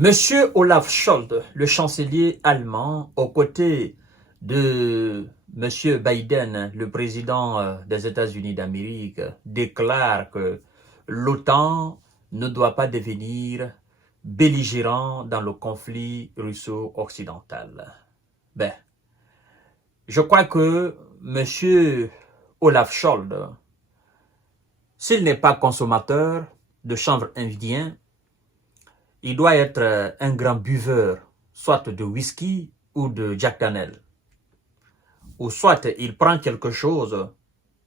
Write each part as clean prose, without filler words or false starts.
Monsieur Olaf Scholz, le chancelier allemand, aux côtés de Monsieur Biden, le président des États-Unis d'Amérique, déclare que l'OTAN ne doit pas devenir belligérant dans le conflit russo-occidental. Ben, je crois que Monsieur Olaf Scholz, s'il n'est pas consommateur de chanvre indien, il doit être un grand buveur, soit de whisky ou de Jack Daniel. Ou soit il prend quelque chose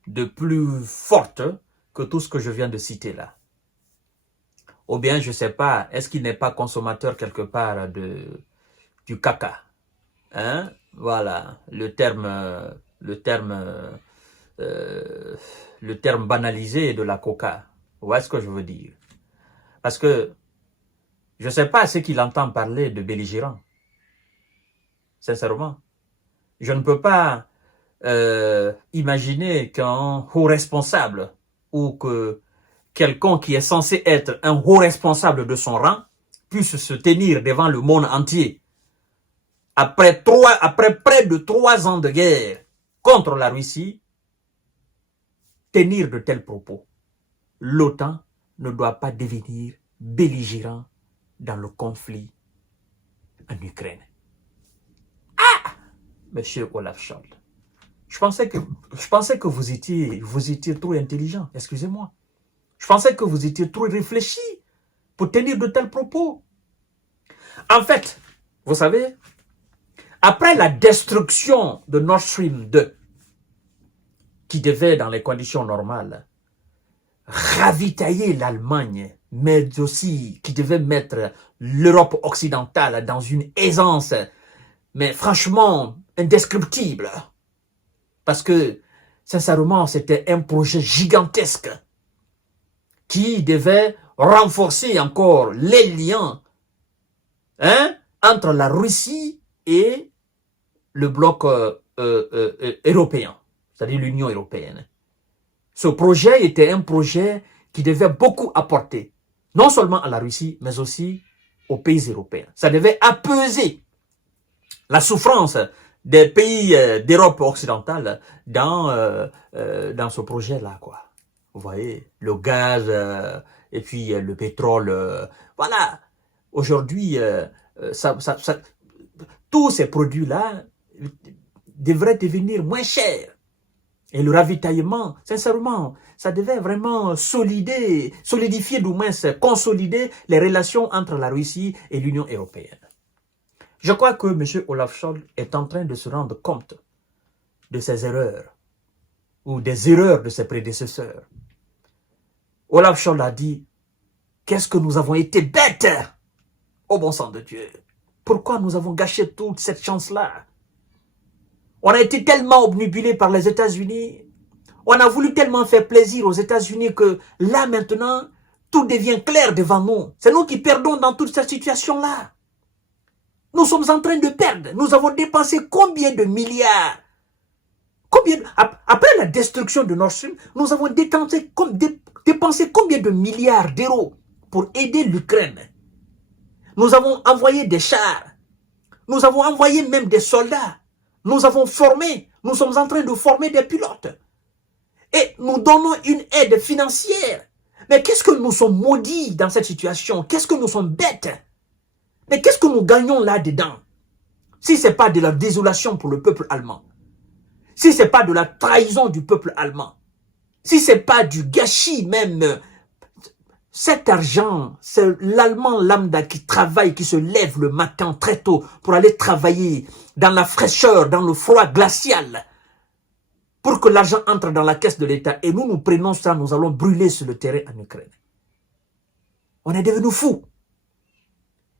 de plus fort que tout ce que je viens de citer là. Ou bien, je ne sais pas, est-ce qu'il n'est pas consommateur quelque part du caca? Hein? Voilà, le terme banalisé de la coca. Vous voyez ce que je veux dire? Parce que je ne sais pas ce qu'il entend parler de belligérant. Sincèrement. Je ne peux pas imaginer qu'un haut responsable ou que quelqu'un qui est censé être un haut responsable de son rang puisse se tenir devant le monde entier après près de 3 ans de guerre contre la Russie, tenir de tels propos. L'OTAN ne doit pas devenir belligérant dans le conflit en Ukraine. Ah! Monsieur Olaf Scholz, je pensais que vous étiez trop intelligent, excusez-moi. Je pensais que vous étiez trop réfléchi pour tenir de tels propos. En fait, vous savez, après la destruction de Nord Stream 2, qui devait, dans les conditions normales, ravitailler l'Allemagne, mais aussi qui devait mettre l'Europe occidentale dans une aisance, mais franchement indescriptible. Parce que, sincèrement, c'était un projet gigantesque qui devait renforcer encore les liens entre la Russie et le bloc européen, c'est-à-dire l'Union européenne. Ce projet était un projet qui devait beaucoup apporter, non seulement à la Russie, mais aussi aux pays européens. Ça devait apaiser la souffrance des pays d'Europe occidentale dans ce projet-là, quoi. Vous voyez, le gaz et puis le pétrole. Voilà. Aujourd'hui, tous ces produits-là devraient devenir moins chers. Et le ravitaillement, sincèrement, ça devait vraiment solidifier, du moins consolider les relations entre la Russie et l'Union européenne. Je crois que M. Olaf Scholz est en train de se rendre compte de ses erreurs ou des erreurs de ses prédécesseurs. Olaf Scholz a dit, qu'est-ce que nous avons été bêtes, au bon sang de Dieu. Pourquoi nous avons gâché toute cette chance-là? On a été tellement obnubilés par les États-Unis, on a voulu tellement faire plaisir aux États-Unis que là maintenant, tout devient clair devant nous. C'est nous qui perdons dans toute cette situation-là. Nous sommes en train de perdre. Nous avons dépensé combien de milliards? Après la destruction de Nord Stream, nous avons dépensé combien de milliards d'euros pour aider l'Ukraine? Nous avons envoyé des chars. Nous avons envoyé même des soldats. Nous avons formé. Nous sommes en train de former des pilotes. Et nous donnons une aide financière. Mais qu'est-ce que nous sommes maudits dans cette situation? Qu'est-ce que nous sommes bêtes? Mais qu'est-ce que nous gagnons là-dedans? Si ce n'est pas de la désolation pour le peuple allemand, si ce n'est pas de la trahison du peuple allemand, si ce n'est pas du gâchis même, cet argent, c'est l'Allemand lambda qui travaille, qui se lève le matin très tôt pour aller travailler dans la fraîcheur, dans le froid glacial, pour que l'argent entre dans la caisse de l'État. Et nous prenons ça, nous allons brûler sur le terrain en Ukraine. On est devenus fous.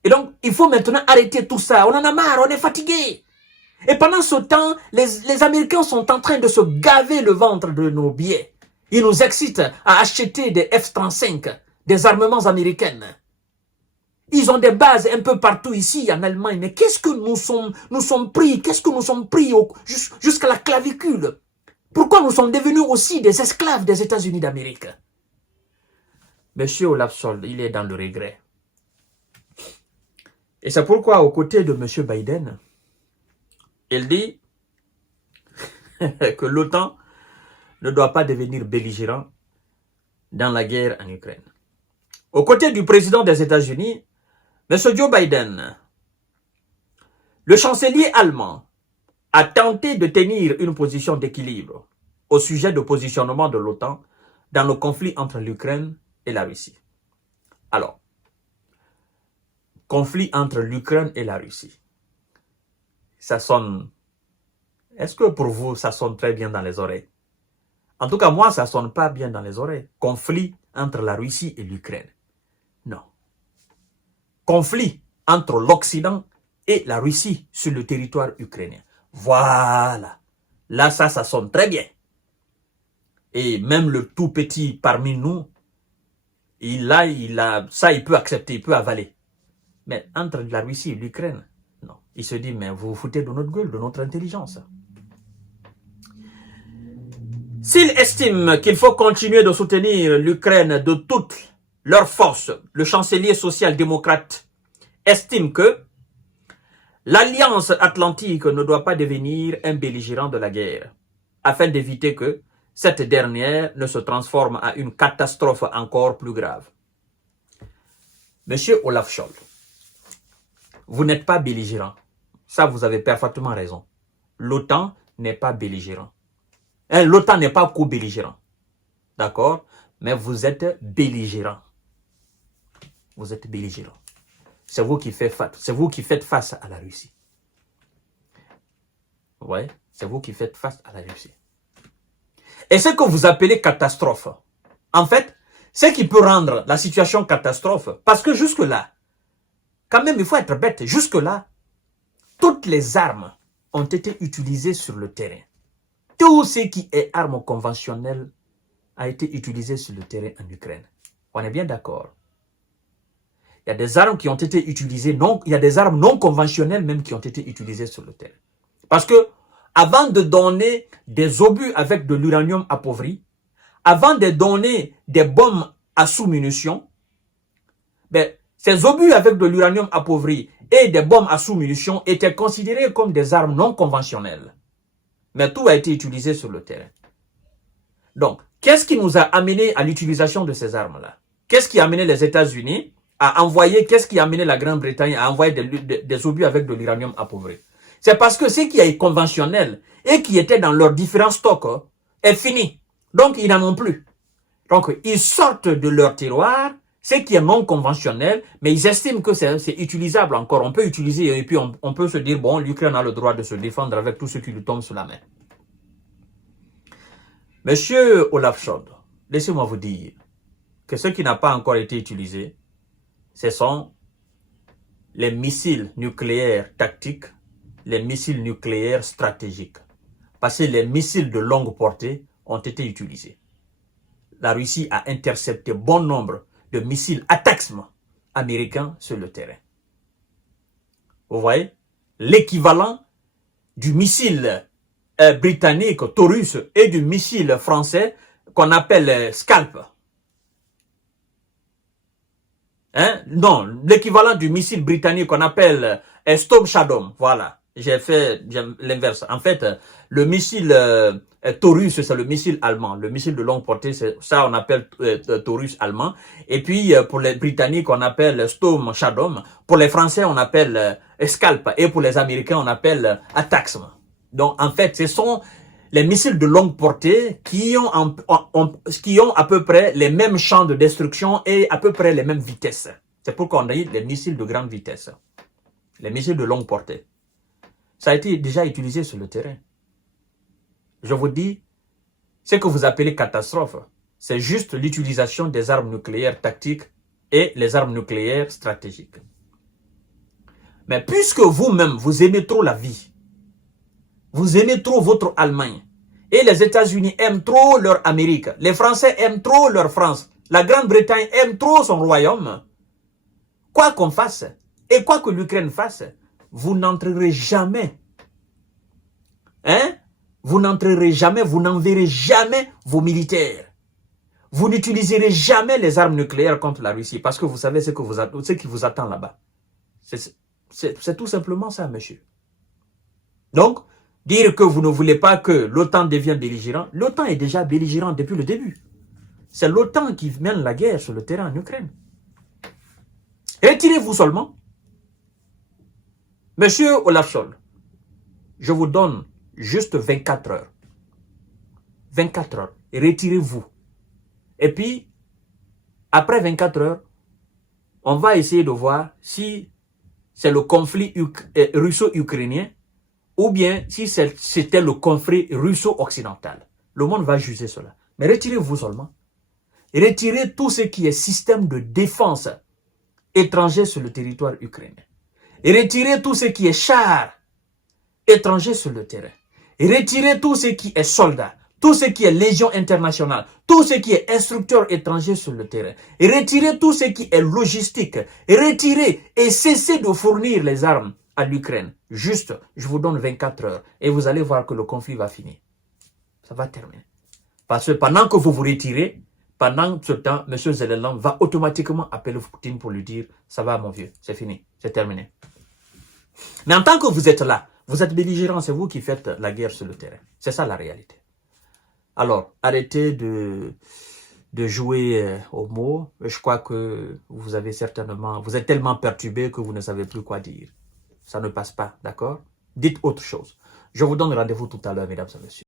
Et donc, il faut maintenant arrêter tout ça. On en a marre, on est fatigué. Et pendant ce temps, les Américains sont en train de se gaver le ventre de nos billets. Ils nous excitent à acheter des F-35, des armements américains. Ils ont des bases un peu partout ici en Allemagne. Mais qu'est-ce que nous sommes pris? Qu'est-ce que nous sommes pris jusqu'à la clavicule? Pourquoi nous sommes devenus aussi des esclaves des États-Unis d'Amérique? Monsieur Olaf Scholz, il est dans le regret. Et c'est pourquoi, aux côtés de M. Biden, il dit que l'OTAN ne doit pas devenir belligérant dans la guerre en Ukraine. Aux côtés du président des États-Unis, M. Joe Biden, le chancelier allemand, a tenté de tenir une position d'équilibre au sujet du positionnement de l'OTAN dans le conflit entre l'Ukraine et la Russie. Alors, conflit entre l'Ukraine et la Russie. Ça sonne... Est-ce que pour vous, ça sonne très bien dans les oreilles? En tout cas, moi, ça ne sonne pas bien dans les oreilles. Conflit entre la Russie et l'Ukraine. Non. Conflit entre l'Occident et la Russie sur le territoire ukrainien. Voilà. Là, ça sonne très bien. Et même le tout petit parmi nous, il peut accepter, il peut avaler. Mais entre la Russie et l'Ukraine, non. Il se dit, mais vous vous foutez de notre gueule, de notre intelligence. S'il estime qu'il faut continuer de soutenir l'Ukraine de toutes leurs forces, le chancelier social-démocrate estime que l'Alliance Atlantique ne doit pas devenir un belligérant de la guerre, afin d'éviter que cette dernière ne se transforme en une catastrophe encore plus grave. Monsieur Olaf Scholz, vous n'êtes pas belligérant. Ça, vous avez parfaitement raison. L'OTAN n'est pas belligérant. L'OTAN n'est pas co-belligérant. D'accord? Mais vous êtes belligérant. Vous êtes belligérant. C'est vous qui faites face à la Russie. Ouais, c'est vous qui faites face à la Russie. Et ce que vous appelez catastrophe, en fait, ce qui peut rendre la situation catastrophe, parce que jusque-là, quand même, il faut être bête, jusque-là, toutes les armes ont été utilisées sur le terrain. Tout ce qui est armes conventionnelles a été utilisé sur le terrain en Ukraine. On est bien d'accord. Il y a des armes qui ont été utilisées, il y a des armes non conventionnelles même qui ont été utilisées sur le terrain. Parce que avant de donner des obus avec de l'uranium appauvri, avant de donner des bombes à sous-munitions, ces obus avec de l'uranium appauvri et des bombes à sous-munitions étaient considérés comme des armes non conventionnelles. Mais tout a été utilisé sur le terrain. Donc, qu'est-ce qui nous a amené à l'utilisation de ces armes-là? Qu'est-ce qui a amené les États-Unis à envoyer, qu'est-ce qui a amené la Grande-Bretagne à envoyer des obus avec de l'uranium appauvri? C'est parce que ce qui est conventionnel et qui était dans leurs différents stocks est fini. Donc, ils n'en ont plus. Donc, ils sortent de leur tiroir, ce qui est non conventionnel, mais ils estiment que c'est utilisable encore. On peut utiliser et puis on peut se dire, bon, l'Ukraine a le droit de se défendre avec tout ce qui lui tombe sous la main. Monsieur Olaf Scholz, laissez-moi vous dire que ce qui n'a pas encore été utilisé, ce sont les missiles nucléaires tactiques, les missiles nucléaires stratégiques. Parce que les missiles de longue portée ont été utilisés. La Russie a intercepté bon nombre de missiles ATACMS américains sur le terrain. Vous voyez? L'équivalent du missile britannique Taurus et du missile français qu'on appelle Scalp. Non, l'équivalent du missile britannique qu'on appelle Storm Shadow. Voilà, j'ai fait l'inverse. En fait, le missile Taurus, c'est le missile allemand. Le missile de longue portée, ça on appelle Taurus allemand. Et puis, pour les Britanniques, on appelle Storm Shadow. Pour les Français, on appelle Scalp. Et pour les Américains, on appelle ATACMS. Donc, en fait, ce sont les missiles de longue portée qui ont à peu près les mêmes champs de destruction et à peu près les mêmes vitesses. C'est pourquoi on a dit les missiles de grande vitesse. Les missiles de longue portée. Ça a été déjà utilisé sur le terrain. Je vous dis, ce que vous appelez catastrophe, c'est juste l'utilisation des armes nucléaires tactiques et les armes nucléaires stratégiques. Mais puisque vous-même, vous aimez trop la vie, vous aimez trop votre Allemagne. Et les États-Unis aiment trop leur Amérique. Les Français aiment trop leur France. La Grande-Bretagne aime trop son royaume. Quoi qu'on fasse, et quoi que l'Ukraine fasse, vous n'entrerez jamais. Vous n'entrerez jamais, vous n'enverrez jamais vos militaires. Vous n'utiliserez jamais les armes nucléaires contre la Russie parce que vous savez ce qui vous attend là-bas. C'est tout simplement ça, monsieur. Donc, dire que vous ne voulez pas que l'OTAN devienne belligérant, l'OTAN est déjà belligérant depuis le début. C'est l'OTAN qui mène la guerre sur le terrain en Ukraine. Retirez-vous seulement. Monsieur Olaf Scholz, je vous donne juste 24 heures. 24 heures. Retirez-vous. Et puis, après 24 heures, on va essayer de voir si c'est le conflit russo-ukrainien ou bien si c'était le conflit russo-occidental. Le monde va juger cela. Mais retirez-vous seulement. Retirez tout ce qui est système de défense étranger sur le territoire ukrainien. Et retirez tout ce qui est chars étrangers sur le terrain. Et retirez tout ce qui est soldats, tout ce qui est légion internationale, tout ce qui est instructeurs étrangers sur le terrain. Et retirez tout ce qui est logistique. Et retirez et cessez de fournir les armes à l'Ukraine. Juste, je vous donne 24 heures et vous allez voir que le conflit va finir. Ça va terminer. Parce que pendant que vous vous retirez, pendant ce temps, M. Zelensky va automatiquement appeler Poutine pour lui dire « Ça va mon vieux, c'est fini, c'est terminé ». Mais en tant que vous êtes là, vous êtes belligérant, c'est vous qui faites la guerre sur le terrain. C'est ça la réalité. Alors, arrêtez de jouer aux mots. Je crois que vous êtes tellement perturbé que vous ne savez plus quoi dire. Ça ne passe pas, d'accord? Dites autre chose. Je vous donne rendez-vous tout à l'heure, mesdames et messieurs.